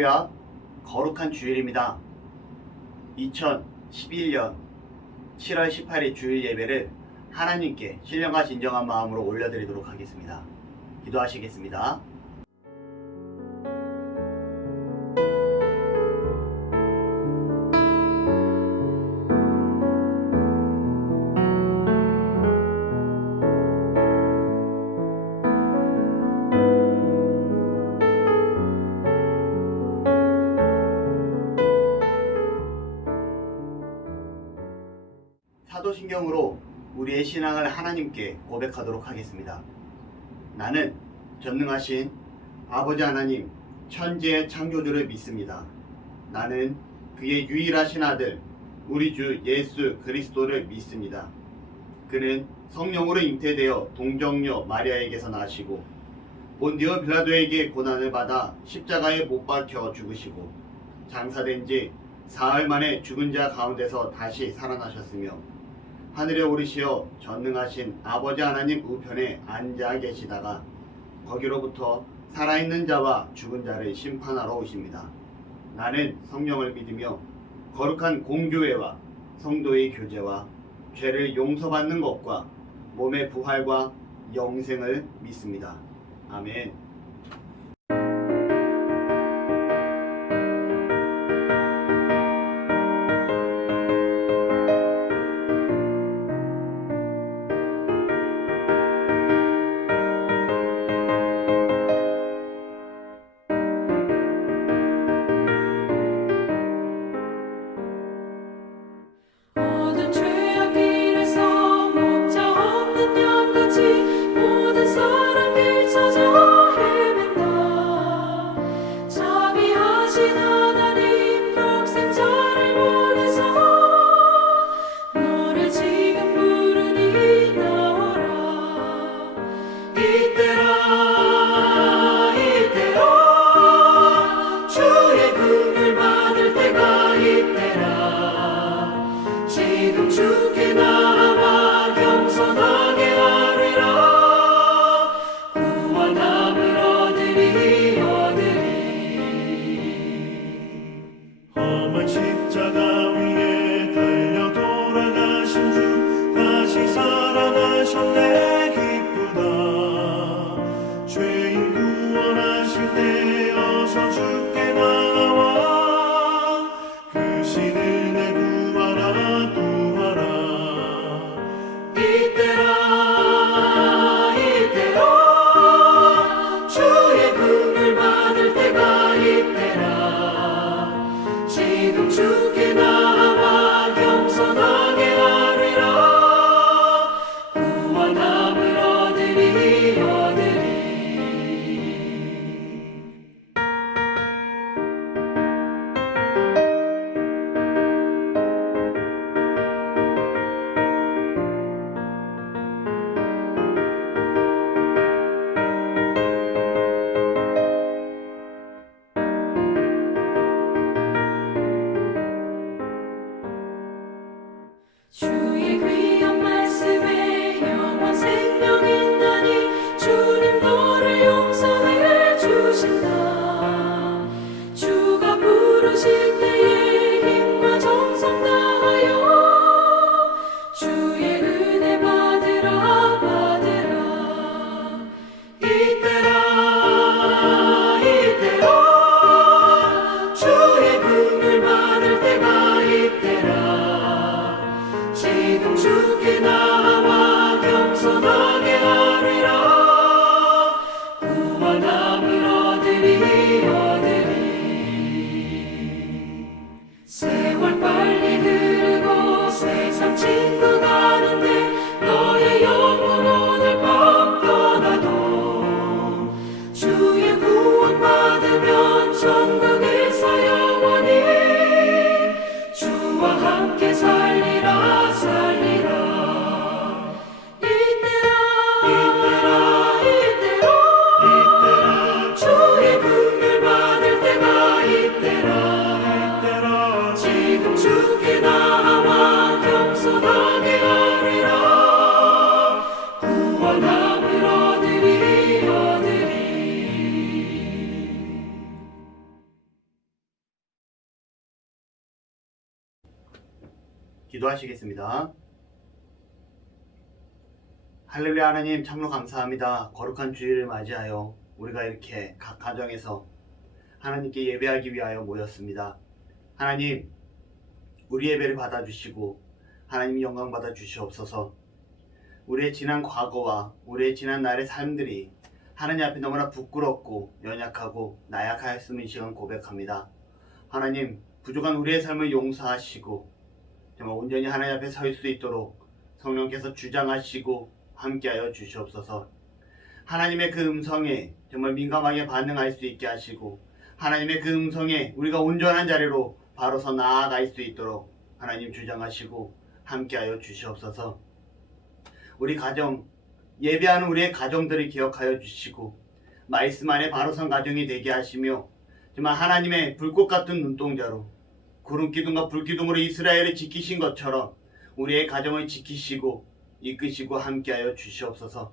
할렐루야, 거룩한 주일입니다. 2011년 7월 18일 주일 예배를 하나님께 신령과 진정한 마음으로 올려드리도록 하겠습니다. 기도하시겠습니다. 사도신경으로 우리의 신앙을 하나님께 고백하도록 하겠습니다. 나는 전능하신 아버지 하나님, 천지의 창조주를 믿습니다. 나는 그의 유일하신 아들, 우리 주 예수 그리스도를 믿습니다. 그는 성령으로 잉태되어 동정녀 마리아에게서 나시고 본디오 빌라도에게 고난을 받아 십자가에 못 박혀 죽으시고 장사된 지 사흘 만에 죽은 자 가운데서 다시 살아나셨으며 하늘에 오르시어 전능하신 아버지 하나님 우편에 앉아 계시다가 거기로부터 살아있는 자와 죽은 자를 심판하러 오십니다. 나는 성령을 믿으며 거룩한 공교회와 성도의 교제와 죄를 용서받는 것과 몸의 부활과 영생을 믿습니다. 아멘. 주께 나와 겸손하게 하리라. 구원함을 얻으리. 험한 십자가 위에 달려 돌아가신 주 다시 살아나셨네. 기쁘다. 죄인 구원하실 때 어서 주께 나와 그 신을 내 구하라. 이때라 주의 긍휼 받을 때가 이때라. 지금 주께 나와 겸손하게 하리라. 구원함을 얻으리. 주의 귀한 말씀에 영원 생명이 있나니 주님 너를 용서해 주신다. 주가 부르실 때에 힘과 정성 다하여 주의 은혜 받으라. 이때라 주의 긍휼 받을 때가 이때라. 지금 주께 나와 겸손하게 하리라. 구원함을 얻으리. 세월 빨리 흐르고 세상 친구 가는데 너의 영혼 오늘 밤 떠나도 주의 구원 받으면 천국에서 영원히 주와 함께 살리라. 기도하시겠습니다. 할렐루야. 하나님 참으로 감사합니다. 거룩한 주일을 맞이하여 우리가 이렇게 각 가정에서 하나님께 예배하기 위하여 모였습니다. 하나님, 우리 예배를 받아주시고 하나님 영광 받아주시옵소서. 우리의 지난 과거와 우리의 지난 날의 삶들이 하나님 앞에 너무나 부끄럽고 연약하고 나약하였음을 이 시간 고백합니다. 하나님, 부족한 우리의 삶을 용서하시고 정말 온전히 하나님 앞에 설 수 있도록 성령께서 주장하시고 함께하여 주시옵소서. 하나님의 그 음성에 정말 민감하게 반응할 수 있게 하시고 하나님의 그 음성에 우리가 온전한 자리로 바로서 나아갈 수 있도록 하나님 주장하시고 함께하여 주시옵소서. 우리 가정, 예배하는 우리의 가정들을 기억하여 주시고 말씀 안에 바로선 가정이 되게 하시며 정말 하나님의 불꽃 같은 눈동자로 구름기둥과 불기둥으로 이스라엘을 지키신 것처럼 우리의 가정을 지키시고 이끄시고 함께하여 주시옵소서.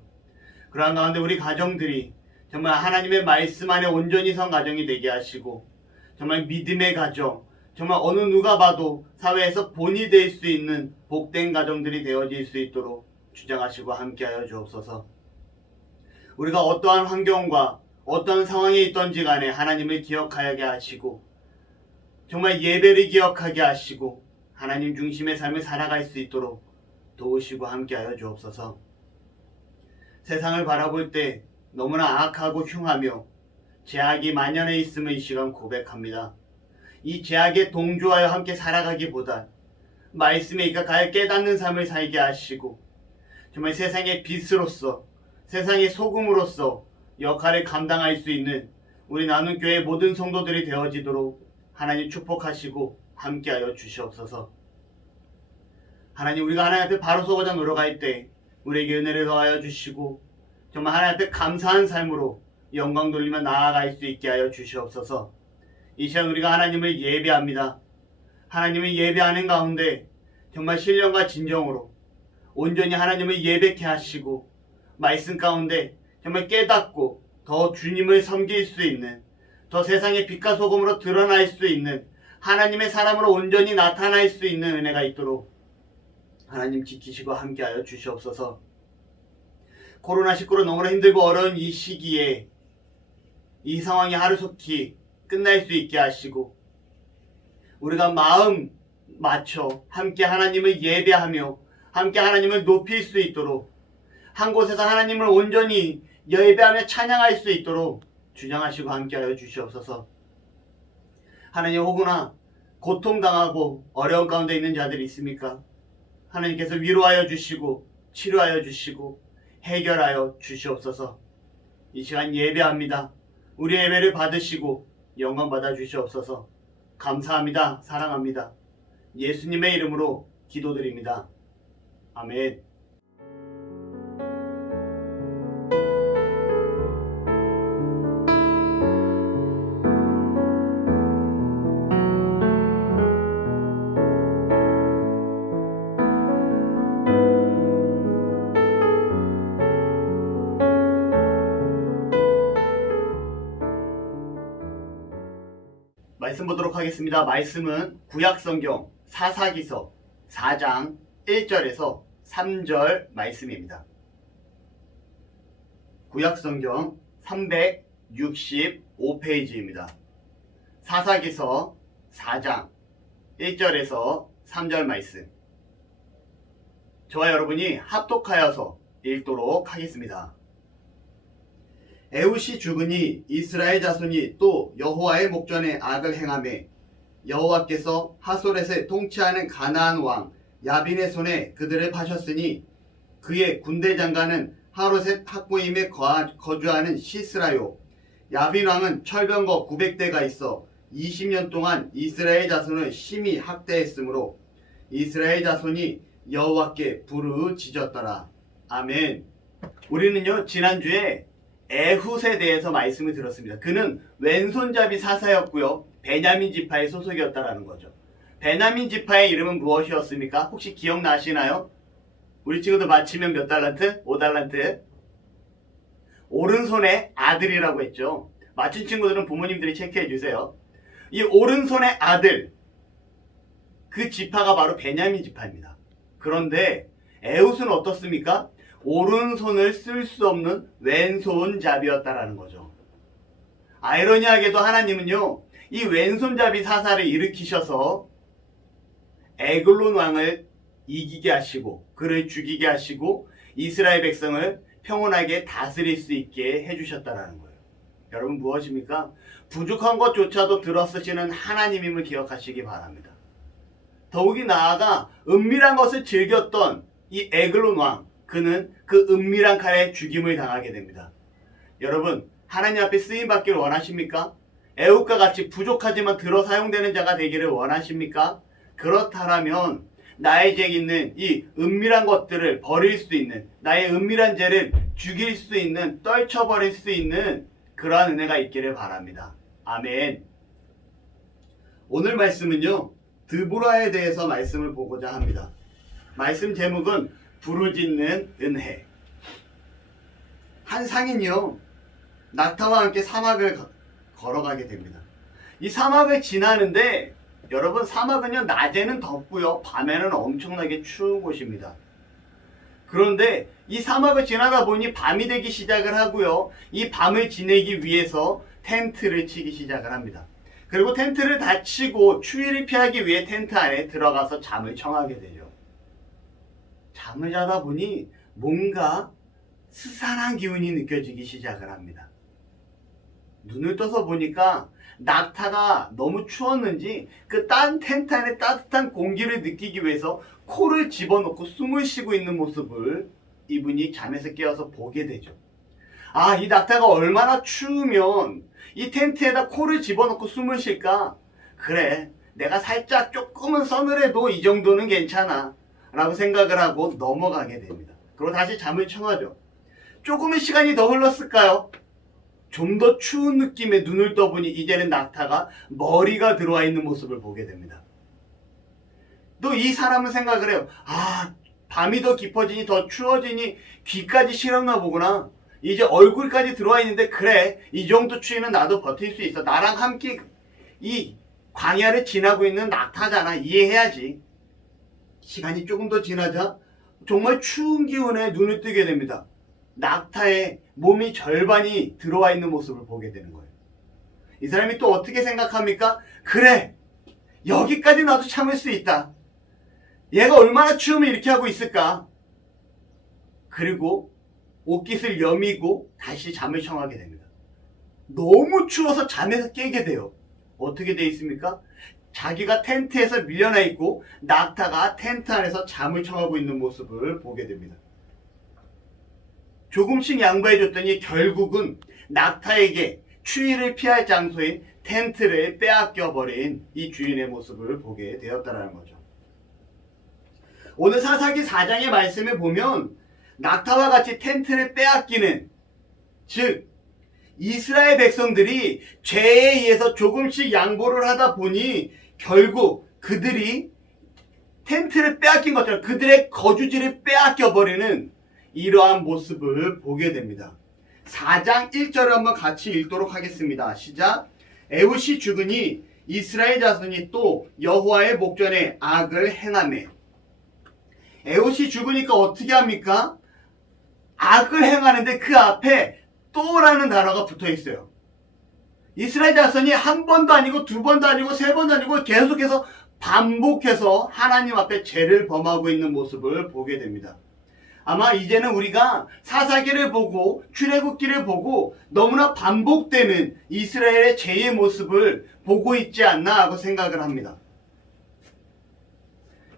그러한 가운데 우리 가정들이 정말 하나님의 말씀 안에 온전히 선 가정이 되게 하시고 정말 믿음의 가정, 정말 어느 누가 봐도 사회에서 본이 될 수 있는 복된 가정들이 되어질 수 있도록 주장하시고 함께하여 주옵소서. 우리가 어떠한 환경과 어떠한 상황에 있던지 간에 하나님을 기억하게 하시고 정말 예배를 기억하게 하시고 하나님 중심의 삶을 살아갈 수 있도록 도우시고 함께하여 주옵소서. 세상을 바라볼 때 너무나 악하고 흉하며 죄악이 만연해 있음을 이 시간 고백합니다. 이 죄악에 동조하여 함께 살아가기보다 말씀에 입각하여 깨닫는 삶을 살게 하시고 정말 세상의 빛으로서 세상의 소금으로서 역할을 감당할 수 있는 우리 나눔교회 모든 성도들이 되어지도록 하나님 축복하시고 함께하여 주시옵소서. 하나님, 우리가 하나님 앞에 바로 서고자 노력할 때 우리에게 은혜를 더하여 주시고 정말 하나님 앞에 감사한 삶으로 영광 돌리며 나아갈 수 있게 하여 주시옵소서. 이 시간 우리가 하나님을 예배합니다. 하나님을 예배하는 가운데 정말 신령과 진정으로 온전히 하나님을 예배케 하시고 말씀 가운데 정말 깨닫고 더 주님을 섬길 수 있는, 더 세상의 빛과 소금으로 드러날 수 있는 하나님의 사람으로 온전히 나타날 수 있는 은혜가 있도록 하나님 지키시고 함께하여 주시옵소서. 코로나19로 너무나 힘들고 어려운 이 시기에 이 상황이 하루속히 끝날 수 있게 하시고 우리가 마음 맞춰 함께 하나님을 예배하며 함께 하나님을 높일 수 있도록 한 곳에서 하나님을 온전히 예배하며 찬양할 수 있도록 주장하시고 함께하여 주시옵소서. 하나님, 혹여나 고통당하고 어려운 가운데 있는 자들이 있습니까? 하나님께서 위로하여 주시고 치료하여 주시고 해결하여 주시옵소서. 이 시간 예배합니다. 우리 예배를 받으시고 영광 받아 주시옵소서. 감사합니다. 사랑합니다. 예수님의 이름으로 기도드립니다. 아멘. 말씀 보도록 하겠습니다. 말씀은 구약성경 사사기서 4장 1절에서 3절 말씀입니다. 구약성경 365페이지입니다. 사사기서 4장 1절에서 3절 말씀. 저와 여러분이 합독하여서 읽도록 하겠습니다. 에훗이 죽으니 이스라엘 자손이 또 여호와의 목전에 악을 행하매 여호와께서 하솔렛을 통치하는 가나안 왕 야빈의 손에 그들을 파셨으니 그의 군대 장관은 하롯셋 학고임에 거주하는 시스라요. 야빈 왕은 철병거 900대가 있어 20년 동안 이스라엘 자손을 심히 학대했으므로 이스라엘 자손이 여호와께 부르짖었더라. 아멘. 우리는요, 지난주에 에훗에 대해서 말씀을 들었습니다. 그는 왼손잡이 사사였고요, 베냐민 지파의 소속이었다라는 거죠. 베냐민 지파의 이름은 무엇이었습니까? 혹시 기억나시나요? 우리 친구들 맞히면 몇 달란트? 5달란트. 오른손의 아들이라고 했죠. 맞춘 친구들은 부모님들이 체크해 주세요. 이 오른손의 아들, 그 지파가 바로 베냐민 지파입니다. 그런데 에훗은 어떻습니까? 오른손을 쓸 수 없는 왼손잡이였다라는 거죠. 아이러니하게도 하나님은요, 이 왼손잡이 사사를 일으키셔서 에글론 왕을 이기게 하시고 그를 죽이게 하시고 이스라엘 백성을 평온하게 다스릴 수 있게 해주셨다라는 거예요. 여러분 무엇입니까? 부족한 것조차도 들어쓰시는 하나님임을 기억하시기 바랍니다. 더욱이 나아가 은밀한 것을 즐겼던 이 에글론 왕, 그는 그 은밀한 칼에 죽임을 당하게 됩니다. 여러분 하나님 앞에 쓰임받기를 원하십니까? 에훗과 같이 부족하지만 들어 사용되는 자가 되기를 원하십니까? 그렇다면 나에게 있는 이 은밀한 것들을 버릴 수 있는, 나의 은밀한 죄를 죽일 수 있는, 떨쳐버릴 수 있는 그러한 은혜가 있기를 바랍니다. 아멘. 오늘 말씀은요, 드보라에 대해서 말씀을 보고자 합니다. 말씀 제목은 부르짖는 은혜. 한 상인이요, 낙타와 함께 사막을 걸어가게 됩니다. 이 사막을 지나는데 여러분 사막은요 낮에는 덥고요 밤에는 엄청나게 추운 곳입니다. 그런데 이 사막을 지나다 보니 밤이 되기 시작을 하고요, 이 밤을 지내기 위해서 텐트를 치기 시작을 합니다. 그리고 텐트를 다 치고 추위를 피하기 위해 텐트 안에 들어가서 잠을 청하게 되죠. 잠을 자다 보니 뭔가 스산한 기운이 느껴지기 시작을 합니다. 눈을 떠서 보니까 낙타가 너무 추웠는지 그 딴 텐트 안에 따뜻한 공기를 느끼기 위해서 코를 집어넣고 숨을 쉬고 있는 모습을 이분이 잠에서 깨어서 보게 되죠. 아, 이 낙타가 얼마나 추우면 이 텐트에다 코를 집어넣고 숨을 쉴까? 그래, 내가 살짝 조금은 서늘해도 이 정도는 괜찮아 라고 생각을 하고 넘어가게 됩니다. 그리고 다시 잠을 청하죠. 조금의 시간이 더 흘렀을까요? 좀 더 추운 느낌에 눈을 떠보니 이제는 낙타가 머리가 들어와 있는 모습을 보게 됩니다. 또 이 사람은 생각을 해요. 아, 밤이 더 깊어지니 더 추워지니 귀까지 시렸나 보구나. 이제 얼굴까지 들어와 있는데 그래, 이 정도 추위는 나도 버틸 수 있어. 나랑 함께 이 광야를 지나고 있는 낙타잖아. 이해해야지. 시간이 조금 더 지나자 정말 추운 기운에 눈을 뜨게 됩니다. 낙타의 몸이 절반이 들어와 있는 모습을 보게 되는 거예요. 이 사람이 또 어떻게 생각합니까? 그래, 여기까지 나도 참을 수 있다. 얘가 얼마나 추우면 이렇게 하고 있을까? 그리고 옷깃을 여미고 다시 잠을 청하게 됩니다. 너무 추워서 잠에서 깨게 돼요. 어떻게 돼 있습니까? 자기가 텐트에서 밀려나 있고 낙타가 텐트 안에서 잠을 청하고 있는 모습을 보게 됩니다. 조금씩 양보해줬더니 결국은 낙타에게 추위를 피할 장소인 텐트를 빼앗겨버린 이 주인의 모습을 보게 되었다는 거죠. 오늘 사사기 4장의 말씀을 보면 낙타와 같이 텐트를 빼앗기는, 즉 이스라엘 백성들이 죄에 의해서 조금씩 양보를 하다 보니 결국 그들이 텐트를 빼앗긴 것처럼 그들의 거주지를 빼앗겨버리는 이러한 모습을 보게 됩니다. 4장 1절을 한번 같이 읽도록 하겠습니다. 시작. 에훗이 죽으니 이스라엘 자손이 또 여호와의 목전에 악을 행하매. 에훗이 죽으니까 어떻게 합니까? 악을 행하는데 그 앞에 또라는 단어가 붙어 있어요. 이스라엘 자손이 한 번도 아니고 두 번도 아니고 세 번도 아니고 계속해서 반복해서 하나님 앞에 죄를 범하고 있는 모습을 보게 됩니다. 아마 이제는 우리가 사사기를 보고 출애굽기를 보고 너무나 반복되는 이스라엘의 죄의 모습을 보고 있지 않나 하고 생각을 합니다.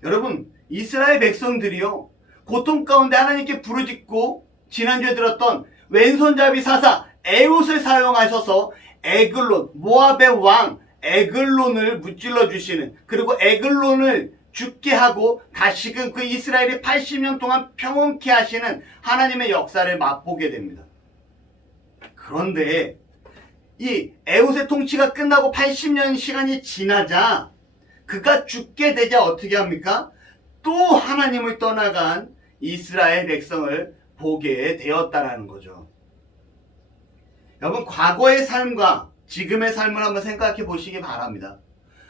여러분, 이스라엘 백성들이요, 고통 가운데 하나님께 부르짖고 지난주에 들었던 왼손잡이 사사 에훗을 사용하셔서 에글론, 모압의 왕 에글론을 무찔러 주시는, 그리고 에글론을 죽게 하고 다시금 그 이스라엘이 80년 동안 평온케 하시는 하나님의 역사를 맛보게 됩니다. 그런데 이 에훗의 통치가 끝나고 80년 시간이 지나자 그가 죽게 되자 어떻게 합니까? 또 하나님을 떠나간 이스라엘 백성을 보게 되었다라는 거죠. 여러분, 과거의 삶과 지금의 삶을 한번 생각해 보시기 바랍니다.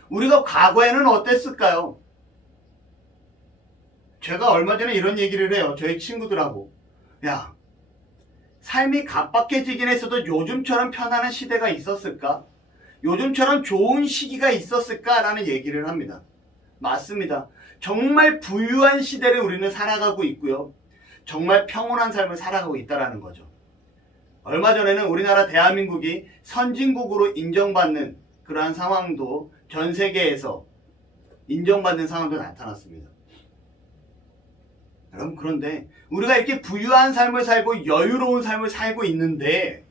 우리가 과거에는 어땠을까요? 제가 얼마 전에 이런 얘기를 해요. 저희 친구들하고. 야, 삶이 각박해지긴 했어도 요즘처럼 편안한 시대가 있었을까? 요즘처럼 좋은 시기가 있었을까라는 얘기를 합니다. 맞습니다. 정말 부유한 시대를 우리는 살아가고 있고요. 정말 평온한 삶을 살아가고 있다는 거죠. 얼마 전에는 우리나라 대한민국이 선진국으로 인정받는 그러한 상황도 전 세계에서 인정받는 상황도 나타났습니다. 여러분, 그런데 우리가 이렇게 부유한 삶을 살고 여유로운 삶을 살고 있는데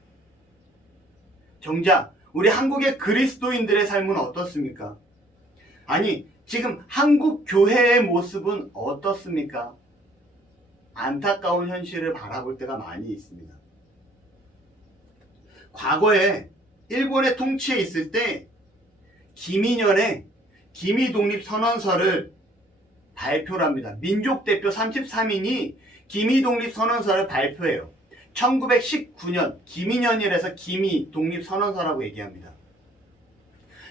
정작 우리 한국의 그리스도인들의 삶은 어떻습니까? 아니, 지금 한국 교회의 모습은 어떻습니까? 안타까운 현실을 바라볼 때가 많이 있습니다. 과거에 일본의 통치에 있을 때 기민연의 기미독립선언서를 발표를 합니다. 민족대표 33인이 기미독립선언서를 발표해요. 1919년 기민연일에서 기미독립선언서라고 얘기합니다.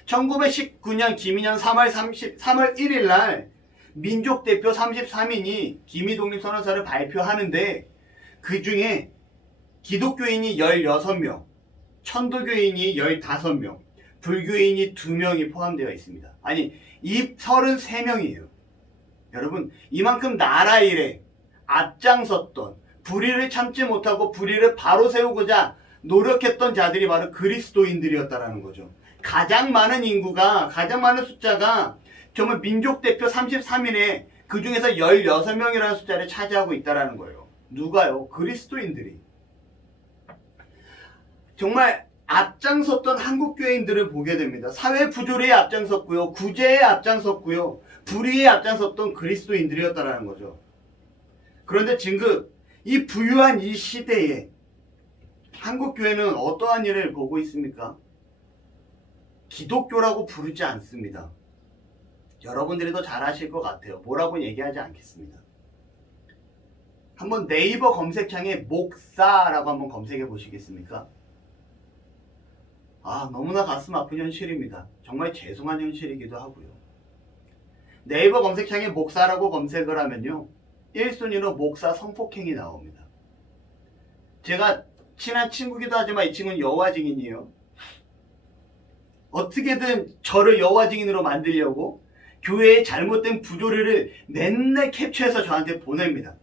1919년 기민연 3월 1일 날 민족대표 33인이 기미독립선언서를 발표하는데 그 중에 기독교인이 16명, 천도교인이 15명, 불교인이 2명이 포함되어 있습니다. 아니, 이 33명이에요. 여러분, 이만큼 나라 일에 앞장섰던, 불의를 참지 못하고 불의를 바로 세우고자 노력했던 자들이 바로 그리스도인들이었다라는 거죠. 가장 많은 인구가, 가장 많은 숫자가 정말 민족대표 33인에 그 중에서 16명이라는 숫자를 차지하고 있다라는 거예요. 누가요? 그리스도인들이. 정말 앞장섰던 한국교회인들을 보게 됩니다. 사회 부조리에 앞장섰고요. 구제에 앞장섰고요. 불의에 앞장섰던 그리스도인들이었다라는 거죠. 그런데 지금 이 부유한 이 시대에 한국교회는 어떠한 일을 보고 있습니까? 기독교라고 부르지 않습니다. 여러분들이 더 잘 아실 것 같아요. 뭐라고 얘기하지 않겠습니다. 한번 네이버 검색창에 목사라고 한번 검색해 보시겠습니까? 너무나 가슴 아픈 현실입니다. 정말 죄송한 현실이기도 하고요. 네이버 검색창에 목사라고 검색을 하면요, 1순위로 목사 성폭행이 나옵니다. 제가 친한 친구기도 하지만 이 친구는 여호와 증인이에요. 어떻게든 저를 여호와 증인으로 만들려고 교회의 잘못된 부조리를 맨날 캡처해서 저한테 보냅니다.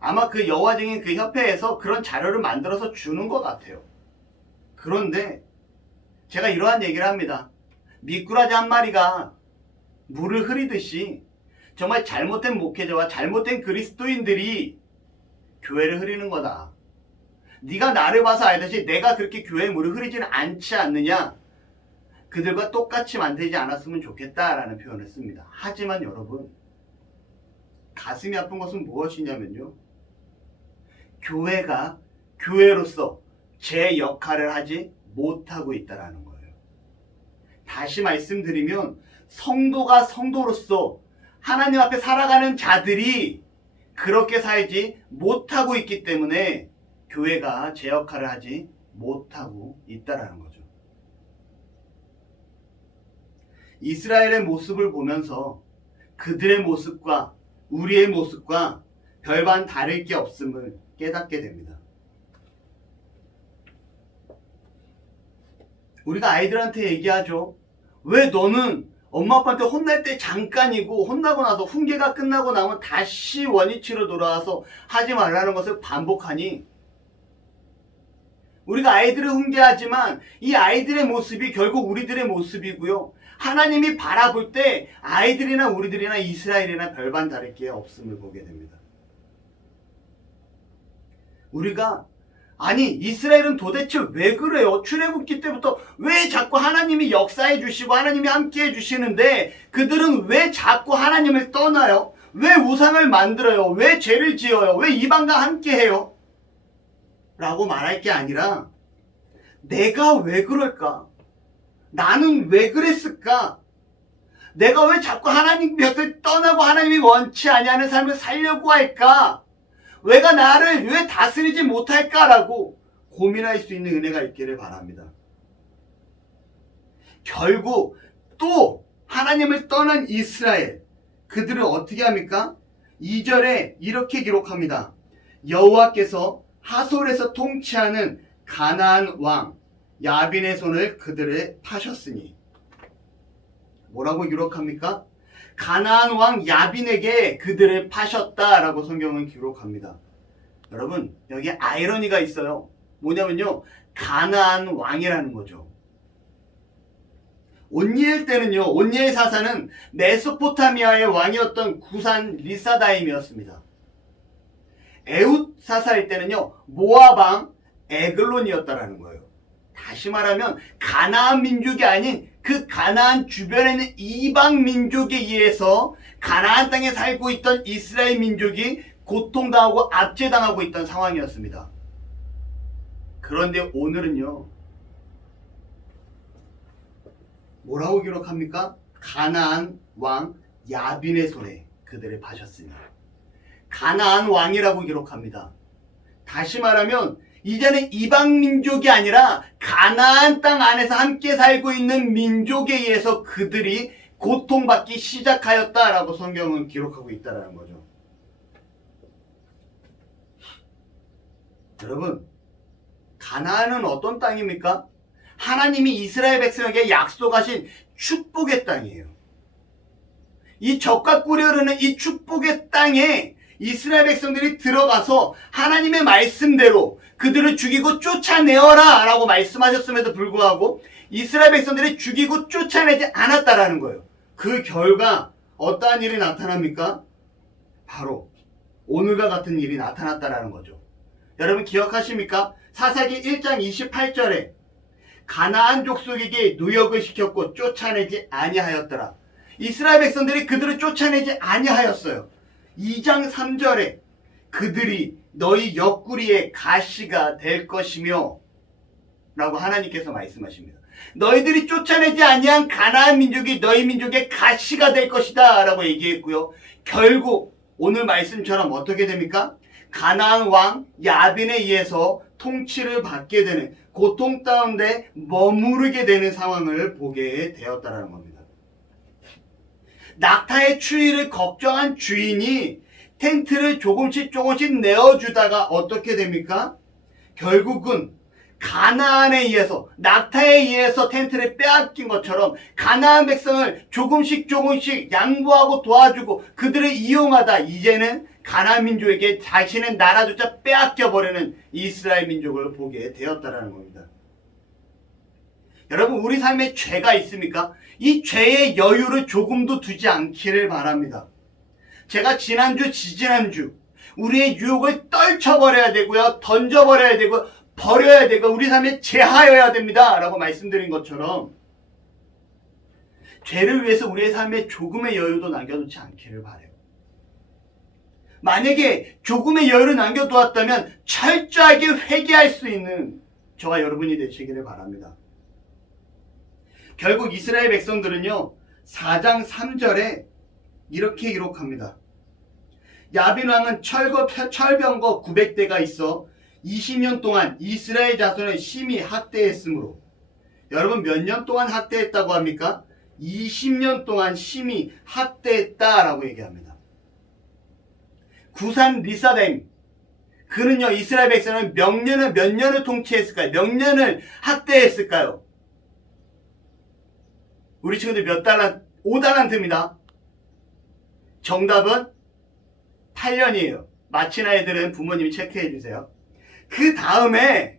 아마 그 여호와 증인 그 협회에서 그런 자료를 만들어서 주는 것 같아요. 그런데 제가 이러한 얘기를 합니다. 미꾸라지 한 마리가 물을 흐리듯이 정말 잘못된 목회자와 잘못된 그리스도인들이 교회를 흐리는 거다. 네가 나를 봐서 알듯이 내가 그렇게 교회에 물을 흐리지는 않지 않느냐. 그들과 똑같이 만들지 않았으면 좋겠다라는 표현을 씁니다. 하지만 여러분, 가슴이 아픈 것은 무엇이냐면요, 교회가 교회로서 제 역할을 하지 못하고 있다는 거예요. 다시 말씀드리면 성도가 성도로서 하나님 앞에 살아가는 자들이 그렇게 살지 못하고 있기 때문에 교회가 제 역할을 하지 못하고 있다는 거죠. 이스라엘의 모습을 보면서 그들의 모습과 우리의 모습과 별반 다를 게 없음을 깨닫게 됩니다. 우리가 아이들한테 얘기하죠. 왜 너는 엄마 아빠한테 혼날 때 잠깐이고 혼나고 나서 훈계가 끝나고 나면 다시 원위치로 돌아와서 하지 말라는 것을 반복하니? 우리가 아이들을 훈계하지만 이 아이들의 모습이 결국 우리들의 모습이고요. 하나님이 바라볼 때 아이들이나 우리들이나 이스라엘이나 별반 다를 게 없음을 보게 됩니다. 우리가 이스라엘은 도대체 왜 그래요? 출애굽기 때부터 왜 자꾸 하나님이 역사해 주시고 하나님이 함께 해 주시는데 그들은 왜 자꾸 하나님을 떠나요? 왜 우상을 만들어요? 왜 죄를 지어요? 왜 이방과 함께 해요? 라고 말할 게 아니라 내가 왜 그럴까? 나는 왜 그랬을까? 내가 왜 자꾸 하나님 곁을 떠나고 하나님이 원치 아니하는 삶을 살려고 할까? 왜가 나를 왜 다스리지 못할까라고 고민할 수 있는 은혜가 있기를 바랍니다. 결국 또 하나님을 떠난 이스라엘, 그들은 어떻게 합니까? 2절에 이렇게 기록합니다. 여호와께서 하솔에서 통치하는 가나안 왕 야빈의 손을 그들을 파셨으니. 뭐라고 기록합니까? 가나안 왕 야빈에게 그들을 파셨다라고 성경은 기록합니다. 여러분, 여기 아이러니가 있어요. 뭐냐면요, 가나안 왕이라는 거죠. 온니엘 때는요, 온니엘 사사는 메소포타미아의 왕이었던 구산 리사다임이었습니다. 에훗 사사일 때는요, 모압 왕 에글론이었다라는 거예요. 다시 말하면 가나안 민족이 아닌 그 가나안 주변에 있는 이방 민족에 의해서 가나안 땅에 살고 있던 이스라엘 민족이 고통당하고 압제당하고 있던 상황이었습니다. 그런데 오늘은요, 뭐라고 기록합니까? 가나안 왕 야빈의 손에 그들을 파셨으니. 가나안 왕이라고 기록합니다. 다시 말하면 이제는 이방 민족이 아니라 가나안 땅 안에서 함께 살고 있는 민족에 의해서 그들이 고통받기 시작하였다라고 성경은 기록하고 있다는 거죠. 여러분, 가나안은 어떤 땅입니까? 하나님이 이스라엘 백성에게 약속하신 축복의 땅이에요. 이 젖과 꿀이 흐르는 이 축복의 땅에 이스라엘 백성들이 들어가서 하나님의 말씀대로 그들을 죽이고 쫓아내어라 라고 말씀하셨음에도 불구하고 이스라엘 백성들이 죽이고 쫓아내지 않았다라는 거예요. 그 결과 어떠한 일이 나타납니까? 바로 오늘과 같은 일이 나타났다라는 거죠. 여러분 기억하십니까? 사사기 1장 28절에 가나안 족속에게 노역을 시켰고 쫓아내지 아니하였더라. 이스라엘 백성들이 그들을 쫓아내지 아니하였어요. 2장 3절에 그들이 너희 옆구리에 가시가 될 것이며 라고 하나님께서 말씀하십니다. 너희들이 쫓아내지 아니한 가나안 민족이 너희 민족의 가시가 될 것이다 라고 얘기했고요. 결국 오늘 말씀처럼 어떻게 됩니까? 가나안 왕 야빈에 의해서 통치를 받게 되는, 고통 가운데 머무르게 되는 상황을 보게 되었다는 겁니다. 낙타의 추위를 걱정한 주인이 텐트를 조금씩 내어주다가 어떻게 됩니까? 결국은 가나안에 의해서, 낙타에 의해서 텐트를 빼앗긴 것처럼 가나안 백성을 조금씩 양보하고 도와주고 그들을 이용하다 이제는 가나안 민족에게 자신의 나라조차 빼앗겨버리는 이스라엘 민족을 보게 되었다는 겁니다. 여러분, 우리 삶에 죄가 있습니까? 이 죄의 여유를 조금도 두지 않기를 바랍니다. 제가 지난주, 지지난주 우리의 유혹을 떨쳐버려야 되고요, 던져버려야 되고 버려야 되고 우리 삶에 제하여야 됩니다 라고 말씀드린 것처럼 죄를 위해서 우리의 삶에 조금의 여유도 남겨놓지 않기를 바라요. 만약에 조금의 여유를 남겨두었다면 철저하게 회개할 수 있는 저와 여러분이 되시기를 바랍니다. 결국 이스라엘 백성들은요, 4장 3절에 이렇게 기록합니다. 야빈 왕은 철병거 900대가 있어 20년 동안 이스라엘 자손을 심히 학대했으므로. 여러분, 몇 년 동안 학대했다고 합니까? 20년 동안 심히 학대했다라고 얘기합니다. 구산 리사다임, 그는요, 이스라엘 백성을 몇 년을 통치했을까요? 몇 년을 학대했을까요? 우리 친구들 몇 달란트? 5달란트입니다. 정답은 8년이에요. 마친 아이들은 부모님이 체크해 주세요. 그 다음에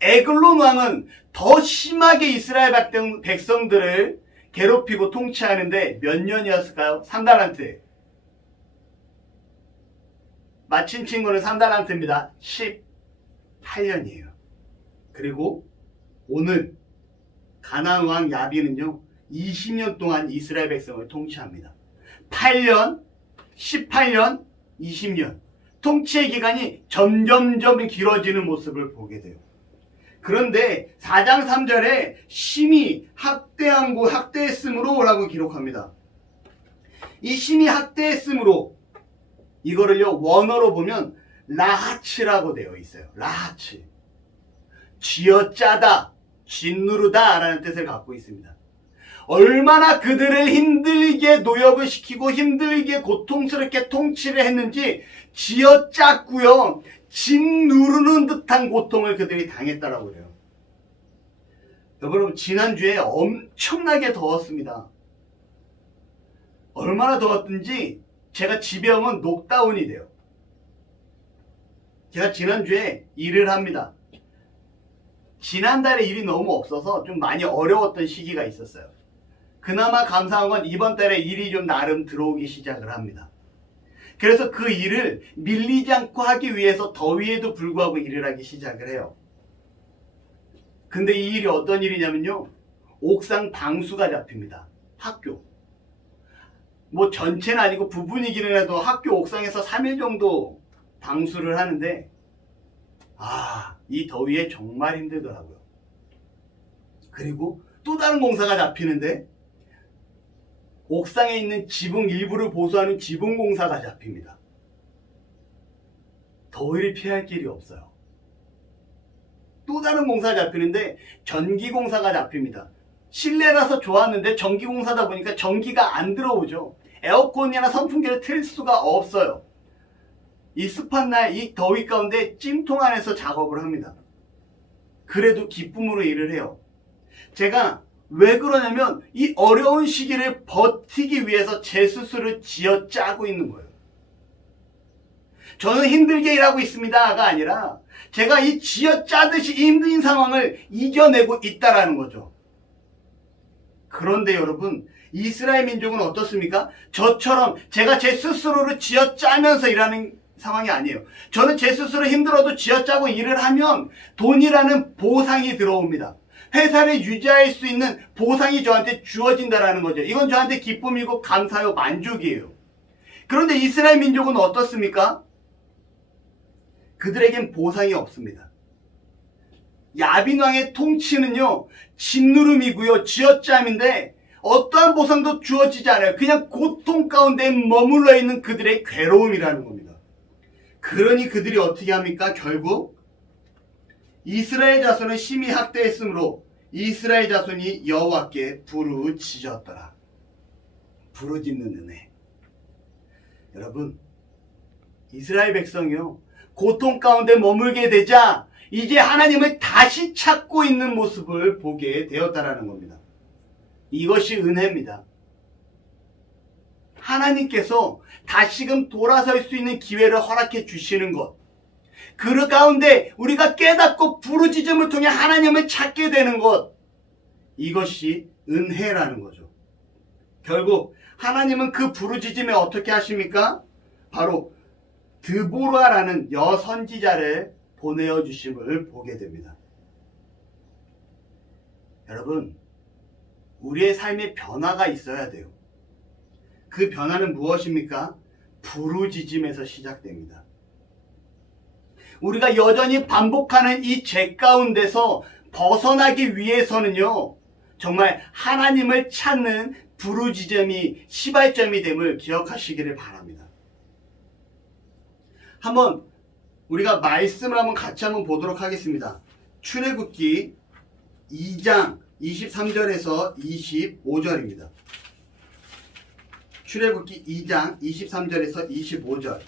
에글론 왕은 더 심하게 이스라엘 백성들을 괴롭히고 통치하는데 몇 년이었을까요? 3달란트. 마친 친구는 3달란트입니다. 18년이에요. 그리고 오늘 가나안 왕 야빈은요, 20년 동안 이스라엘 백성을 통치합니다. 8년, 18년, 20년. 통치의 기간이 점점 길어지는 모습을 보게 돼요. 그런데 4장 3절에 심히 학대했으므로 라고 기록합니다. 이 심히 학대했으므로, 이거를요, 원어로 보면 라하츠라고 되어 있어요. 라하츠. 쥐어짜다, 짓누르다 라는 뜻을 갖고 있습니다. 얼마나 그들을 힘들게 노역을 시키고 힘들게 고통스럽게 통치를 했는지 쥐어짰고요. 짓누르는 듯한 고통을 그들이 당했다라고 해요. 여러분, 지난주에 엄청나게 더웠습니다. 얼마나 더웠든지 제가 집에 오면 녹다운이 돼요. 제가 지난주에 일을 합니다. 지난달에 일이 너무 없어서 좀 많이 어려웠던 시기가 있었어요. 그나마 감사한 건 이번 달에 일이 좀 나름 들어오기 시작을 합니다. 그래서 그 일을 밀리지 않고 하기 위해서 더위에도 불구하고 일을 하기 시작을 해요. 근데 이 일이 어떤 일이냐면요. 옥상 방수가 잡힙니다. 학교. 뭐 전체는 아니고 부분이기는 해도 학교 옥상에서 3일 정도 방수를 하는데 이 더위에 정말 힘들더라고요. 그리고 또 다른 공사가 잡히는데 옥상에 있는 지붕 일부를 보수하는 지붕 공사가 잡힙니다. 더위를 피할 길이 없어요. 또 다른 공사가 잡히는데 전기 공사가 잡힙니다. 실내라서 좋았는데 전기 공사다 보니까 전기가 안 들어오죠. 에어컨이나 선풍기를 틀 수가 없어요. 이 습한 날, 이 더위 가운데 찜통 안에서 작업을 합니다. 그래도 기쁨으로 일을 해요. 제가 왜 그러냐면 이 어려운 시기를 버티기 위해서 제 스스로를 쥐어짜고 있는 거예요. 저는 힘들게 일하고 있습니다가 아니라 제가 이 쥐어짜듯이 힘든 상황을 이겨내고 있다라는 거죠. 그런데 여러분, 이스라엘 민족은 어떻습니까? 저처럼 제가 제 스스로를 쥐어짜면서 일하는 상황이 아니에요. 저는 제 스스로 힘들어도 쥐어짜고 일을 하면 돈이라는 보상이 들어옵니다. 회사를 유지할 수 있는 보상이 저한테 주어진다라는 거죠. 이건 저한테 기쁨이고 감사요, 만족이에요. 그런데 이스라엘 민족은 어떻습니까? 그들에겐 보상이 없습니다. 야빈 왕의 통치는요, 짓누름이고요, 쥐어짬인데 어떠한 보상도 주어지지 않아요. 그냥 고통 가운데 머물러 있는 그들의 괴로움이라는 겁니다. 그러니 그들이 어떻게 합니까? 결국 이스라엘 자손은 심히 학대했으므로 이스라엘 자손이 여호와께 부르짖었더라. 부르짖는 은혜. 여러분, 이스라엘 백성이요, 고통 가운데 머물게 되자 이제 하나님을 다시 찾고 있는 모습을 보게 되었다라는 겁니다. 이것이 은혜입니다. 하나님께서 다시금 돌아설 수 있는 기회를 허락해 주시는 것, 그 가운데 우리가 깨닫고 부르짖음을 통해 하나님을 찾게 되는 것, 이것이 은혜라는 거죠. 결국 하나님은 그 부르짖음에 어떻게 하십니까? 바로 드보라라는 여선지자를 보내어 주심을 보게 됩니다. 여러분, 우리의 삶에 변화가 있어야 돼요. 그 변화는 무엇입니까? 부르짖음에서 시작됩니다. 우리가 여전히 반복하는 이 죄 가운데서 벗어나기 위해서는요, 정말 하나님을 찾는 부르짖음이 시발점이 됨을 기억하시기를 바랍니다. 한번 우리가 말씀을 같이 보도록 하겠습니다. 출애굽기 2장 23절에서 25절입니다. 출애굽기 2장 23절에서 25절.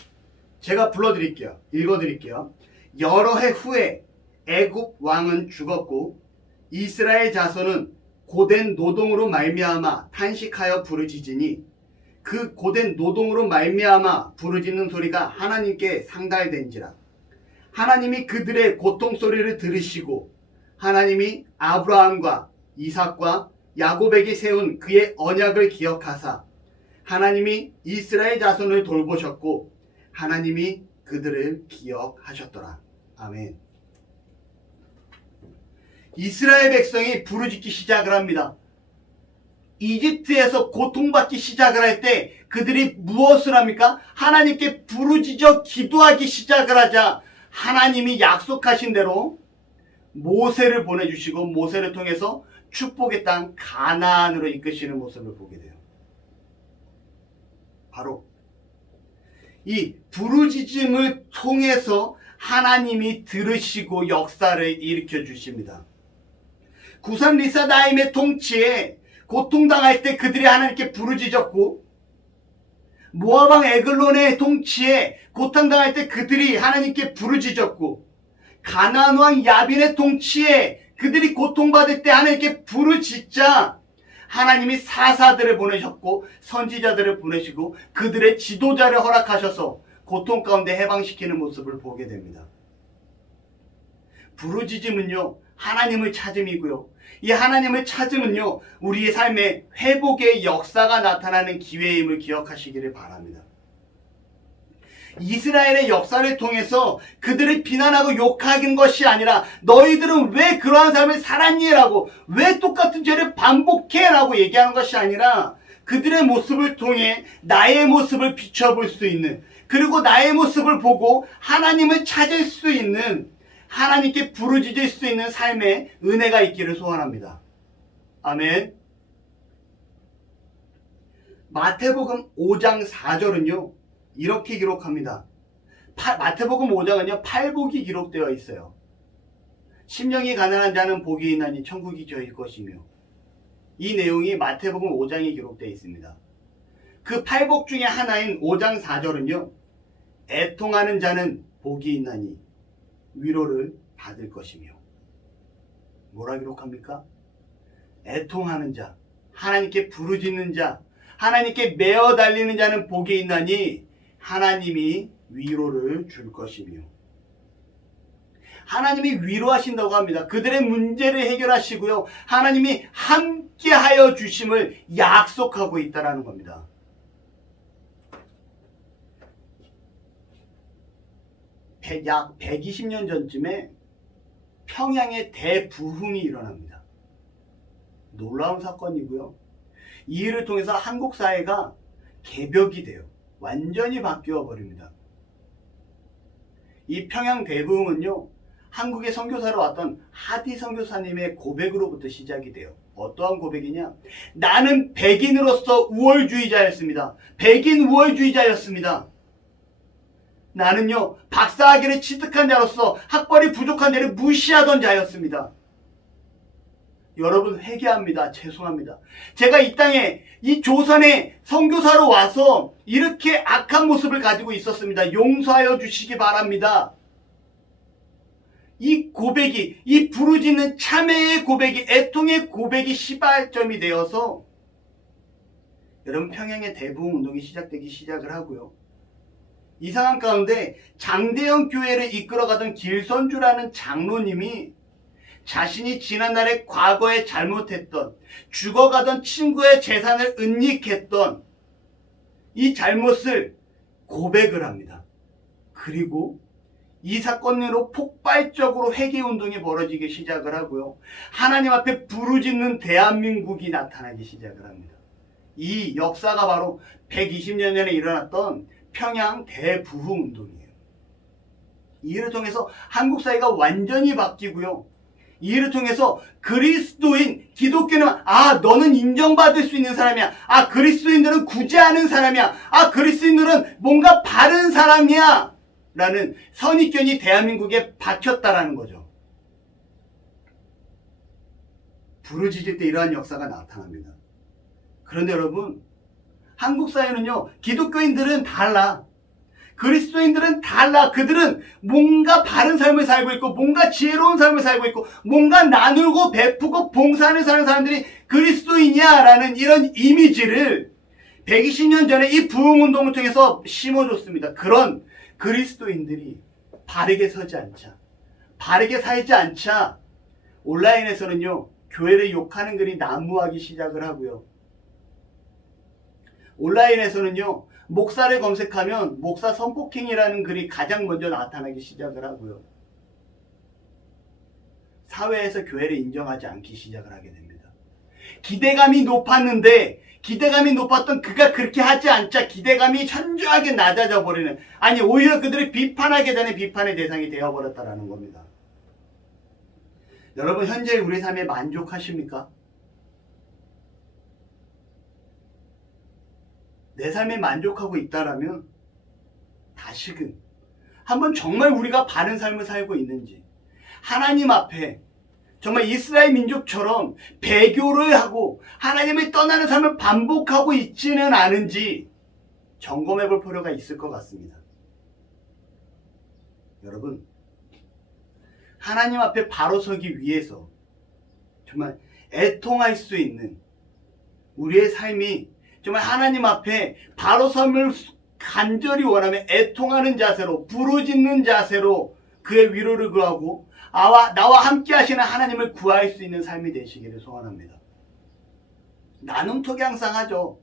제가 불러드릴게요. 읽어드릴게요. 여러 해 후에 애굽 왕은 죽었고 이스라엘 자손은 고된 노동으로 말미암아 탄식하여 부르짖으니 그 고된 노동으로 말미암아 부르짖는 소리가 하나님께 상달된지라. 하나님이 그들의 고통 소리를 들으시고 하나님이 아브라함과 이삭과 야곱에게 세운 그의 언약을 기억하사 하나님이 이스라엘 자손을 돌보셨고 하나님이 그들을 기억하셨더라. 아멘. 이스라엘 백성이 부르짖기 시작을 합니다. 이집트에서 고통받기 시작을 할 때 그들이 무엇을 합니까? 하나님께 부르짖어 기도하기 시작을 하자 하나님이 약속하신 대로 모세를 보내주시고 모세를 통해서 축복의 땅 가나안으로 이끄시는 모습을 보게 돼요. 바로 이 부르짖음을 통해서 하나님이 들으시고 역사를 일으켜 주십니다. 구산 리사다임의 통치에 고통당할 때 그들이 하나님께 부르짖었고, 모압왕 에글론의 통치에 고통당할 때 그들이 하나님께 부르짖었고, 가나안 왕 야빈의 통치에 그들이 고통받을 때 하나님께 부르짖자 하나님이 사사들을 보내셨고 선지자들을 보내시고 그들의 지도자를 허락하셔서 고통 가운데 해방시키는 모습을 보게 됩니다. 부르짖음은요, 하나님을 찾음이고요. 이 하나님을 찾음은요, 우리의 삶에 회복의 역사가 나타나는 기회임을 기억하시기를 바랍니다. 이스라엘의 역사를 통해서 그들을 비난하고 욕하는 것이 아니라 너희들은 왜 그러한 삶을 살았니? 라고, 왜 똑같은 죄를 반복해? 라고 얘기하는 것이 아니라 그들의 모습을 통해 나의 모습을 비춰볼 수 있는, 그리고 나의 모습을 보고 하나님을 찾을 수 있는, 하나님께 부르짖을 수 있는 삶의 은혜가 있기를 소원합니다. 아멘. 마태복음 5장 4절은요 이렇게 기록합니다. 마태복음 5장은요 팔복이 기록되어 있어요. 심령이 가난한 자는 복이 있나니 천국이 저희 것이며, 이 내용이 마태복음 5장에 기록되어 있습니다. 그 팔복 중에 하나인 5장 4절은요 애통하는 자는 복이 있나니 위로를 받을 것이며, 뭐라 기록합니까? 애통하는 자, 하나님께 부르짖는 자, 하나님께 매어 달리는 자는 복이 있나니 하나님이 위로를 줄 것이며, 하나님이 위로하신다고 합니다. 그들의 문제를 해결하시고요, 하나님이 함께하여 주심을 약속하고 있다는 겁니다. 약 120년 전쯤에 평양에 대부흥이 일어납니다. 놀라운 사건이고요. 이 일을 통해서 한국 사회가 개벽이 돼요. 완전히 바뀌어 버립니다. 이 평양 대부흥은요, 한국에 선교사로 왔던 하디 선교사님의 고백으로부터 시작이 돼요. 어떠한 고백이냐? 나는 백인으로서 우월주의자였습니다. 백인 우월주의자였습니다. 나는요, 박사학위를 취득한 자로서 학벌이 부족한 자를 무시하던 자였습니다. 여러분 회개합니다. 죄송합니다. 제가 이 땅에, 이 조선에 선교사로 와서 이렇게 악한 모습을 가지고 있었습니다. 용서하여 주시기 바랍니다. 이 고백이, 이 부르짖는 참회의 고백이, 애통의 고백이 시발점이 되어서 여러분 평양의 대부흥 운동이 시작되기 시작을 하고요. 이 상황 가운데 장대영 교회를 이끌어가던 길선주라는 장로님이 자신이 지난날에 과거에 잘못했던, 죽어가던 친구의 재산을 은닉했던 이 잘못을 고백을 합니다. 그리고 이 사건으로 폭발적으로 회개운동이 벌어지기 시작을 하고요. 하나님 앞에 부르짖는 대한민국이 나타나기 시작을 합니다. 이 역사가 바로 120년 전에 일어났던 평양 대부흥운동이에요. 이 일을 통해서 한국 사회가 완전히 바뀌고요. 이 일을 통해서 그리스도인, 기독교는 너는 인정받을 수 있는 사람이야. 그리스도인들은 구제하는 사람이야. 그리스도인들은 뭔가 바른 사람이야. 라는 선입견이 대한민국에 박혔다라는 거죠. 부르짖을 때 이러한 역사가 나타납니다. 그런데 여러분, 한국 사회는요, 기독교인들은 달라. 그리스도인들은 달라. 그들은 뭔가 바른 삶을 살고 있고, 뭔가 지혜로운 삶을 살고 있고, 뭔가 나누고 베푸고 봉사하는 사람들이 그리스도인이야라는 이런 이미지를 120년 전에 이 부흥운동을 통해서 심어줬습니다. 그런 그리스도인들이 바르게 서지 않자, 바르게 살지 않자 온라인에서는요, 교회를 욕하는 글이 난무하기 시작을 하고요. 온라인에서는요, 목사를 검색하면 목사 성폭행이라는 글이 가장 먼저 나타나기 시작을 하고요. 사회에서 교회를 인정하지 않기 시작을 하게 됩니다. 기대감이 높았는데, 기대감이 높았던 그가 그렇게 하지 않자 기대감이 현저하게 낮아져 버리는, 오히려 그들을 비판하게 되는 비판의 대상이 되어버렸다는 겁니다. 여러분, 현재 우리 삶에 만족하십니까? 내 삶에 만족하고 있다라면 다시금 한번 정말 우리가 바른 삶을 살고 있는지, 하나님 앞에 정말 이스라엘 민족처럼 배교를 하고 하나님을 떠나는 삶을 반복하고 있지는 않은지 점검해 볼 필요가 있을 것 같습니다. 여러분, 하나님 앞에 바로 서기 위해서 정말 애통할 수 있는 우리의 삶이 정말 하나님 앞에 바로 섬을 간절히 원하며 애통하는 자세로, 부르짖는 자세로 그의 위로를 구하고 나와 함께 하시는 하나님을 구할 수 있는 삶이 되시기를 소원합니다. 나눔톡이 항상 하죠.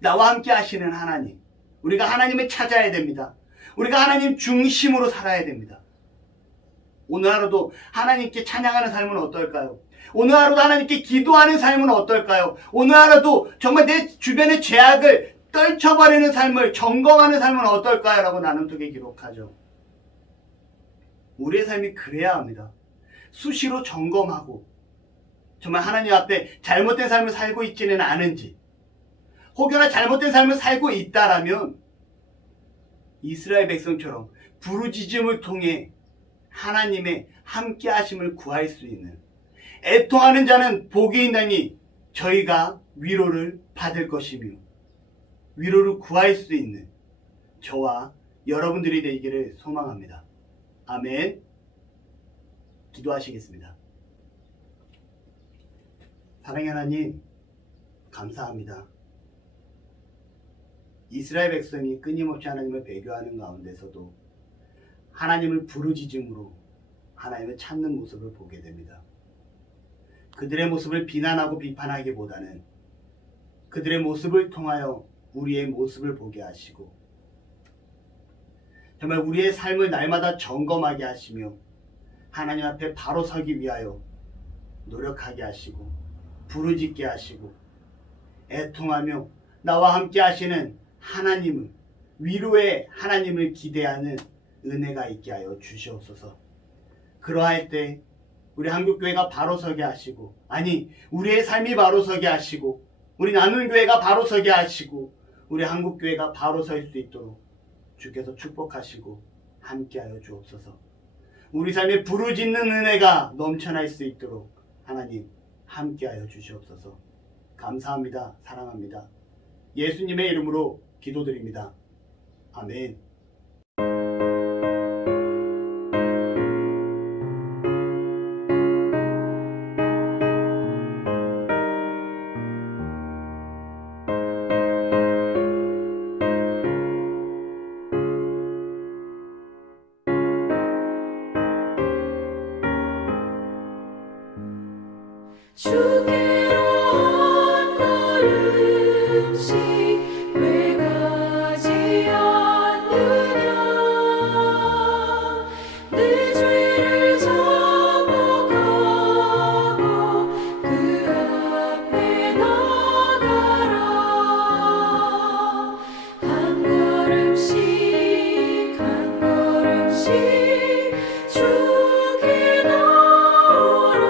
나와 함께 하시는 하나님. 우리가 하나님을 찾아야 됩니다. 우리가 하나님 중심으로 살아야 됩니다. 오늘 하루도 하나님께 찬양하는 삶은 어떨까요? 오늘 하루도 하나님께 기도하는 삶은 어떨까요? 오늘 하루도 정말 내 주변의 죄악을 떨쳐버리는 삶을 점검하는 삶은 어떨까요? 라고 나눔톡에 기록하죠. 우리의 삶이 그래야 합니다. 수시로 점검하고 정말 하나님 앞에 잘못된 삶을 살고 있지는 않은지, 혹여나 잘못된 삶을 살고 있다라면 이스라엘 백성처럼 부르짖음을 통해 하나님의 함께 하심을 구할 수 있는, 애통하는 자는 복이 있나니 저희가 위로를 받을 것이며 위로를 구할 수 있는 저와 여러분들이 되기를 소망합니다. 아멘. 기도하시겠습니다. 사랑의 하나님, 감사합니다. 이스라엘 백성이 끊임없이 하나님을 배교하는 가운데서도 하나님을 부르짖음으로 하나님을 찾는 모습을 보게 됩니다. 그들의 모습을 비난하고 비판하기보다는 그들의 모습을 통하여 우리의 모습을 보게 하시고 정말 우리의 삶을 날마다 점검하게 하시며 하나님 앞에 바로 서기 위하여 노력하게 하시고 부르짖게 하시고 애통하며 나와 함께 하시는 하나님을, 위로의 하나님을 기대하는 은혜가 있게 하여 주시옵소서. 그러할 때 우리 한국교회가 바로 서게 하시고, 아니 우리의 삶이 바로 서게 하시고, 우리 나눔교회가 바로 서게 하시고, 우리 한국교회가 바로 설 수 있도록 주께서 축복하시고 함께하여 주옵소서. 우리 삶에 부르짖는 은혜가 넘쳐날 수 있도록 하나님 함께하여 주시옵소서. 감사합니다. 사랑합니다. 예수님의 이름으로 기도드립니다. 아멘. 주께로 한 걸음씩 왜 가지 않느냐. 내 죄를 정복하고 그 앞에 나가라. 한 걸음씩 한 걸음씩 주께 나오라.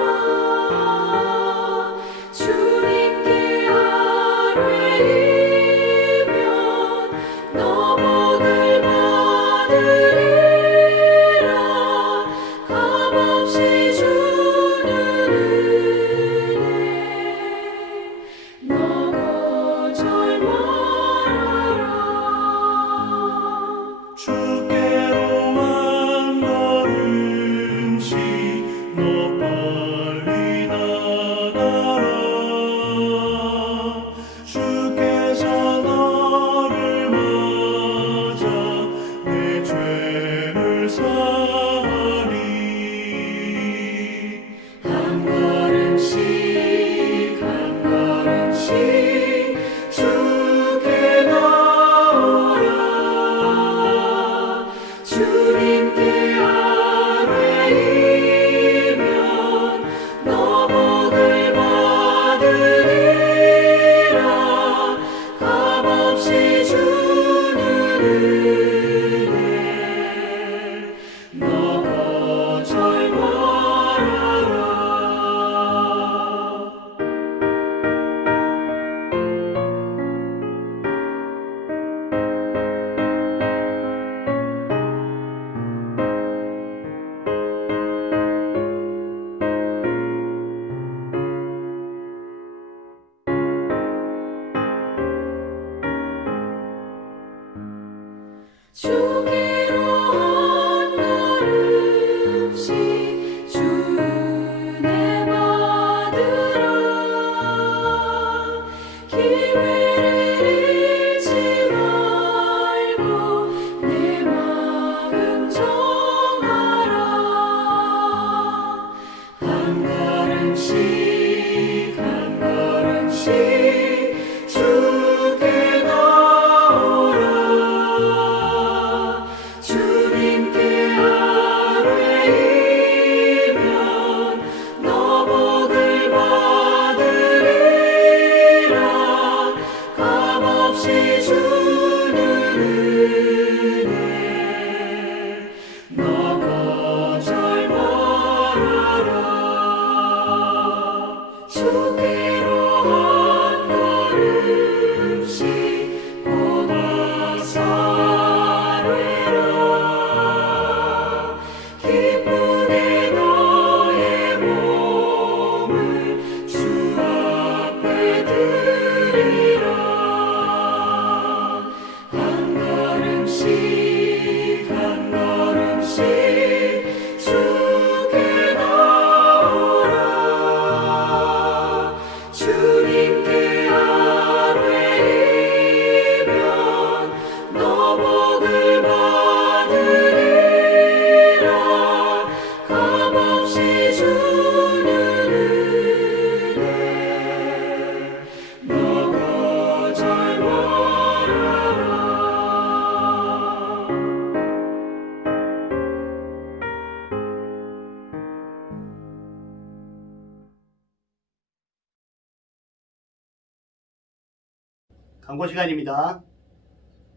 광고 시간입니다.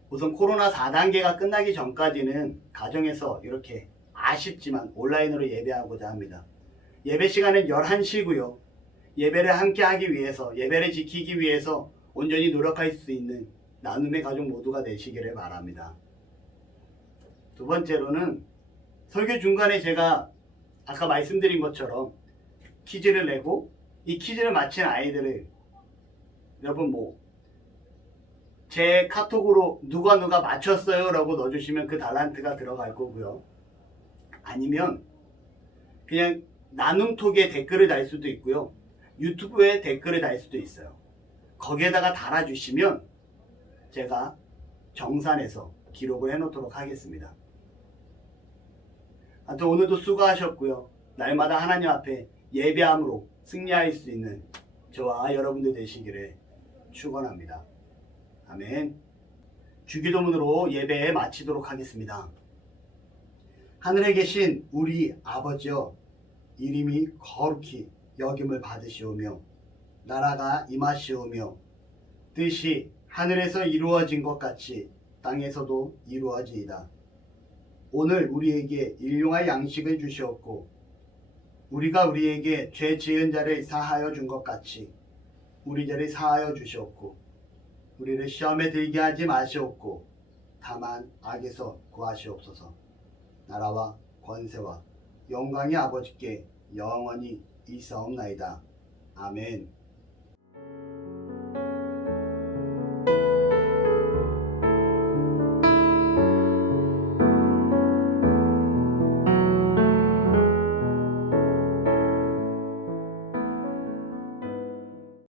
우선 코로나 4단계가 끝나기 전까지는 가정에서 이렇게 아쉽지만 온라인으로 예배하고자 합니다. 예배 시간은 11시고요. 예배를 함께 하기 위해서, 예배를 지키기 위해서 온전히 노력할 수 있는 나눔의 가족 모두가 되시기를 바랍니다. 두 번째로는 설교 중간에 제가 아까 말씀드린 것처럼 퀴즈를 내고 이 퀴즈를 맞힌 아이들을 여러분 제 카톡으로 누가 맞췄어요 라고 넣어주시면 그 달란트가 들어갈 거고요. 아니면 그냥 나눔톡에 댓글을 달 수도 있고요. 유튜브에 댓글을 달 수도 있어요. 거기에다가 달아주시면 제가 정산해서 기록을 해놓도록 하겠습니다. 하여튼 오늘도 수고하셨고요. 날마다 하나님 앞에 예배함으로 승리할 수 있는 저와 여러분들 되시기를 축원합니다. 아멘. 주기도문으로 예배 마치도록 하겠습니다. 하늘에 계신 우리 아버지여, 이름이 거룩히 여김을 받으시오며 나라가 임하시오며 뜻이 하늘에서 이루어진 것 같이 땅에서도 이루어지이다. 오늘 우리에게 일용할 양식을 주시옵고 우리가 우리에게 죄 지은 자를 사하여 준 것 같이 우리 죄를 사하여 주시옵고 우리를 시험에 들게 하지 마시옵고 다만 악에서 구하시옵소서. 나라와 권세와 영광이 아버지께 영원히 있사옵나이다. 아멘.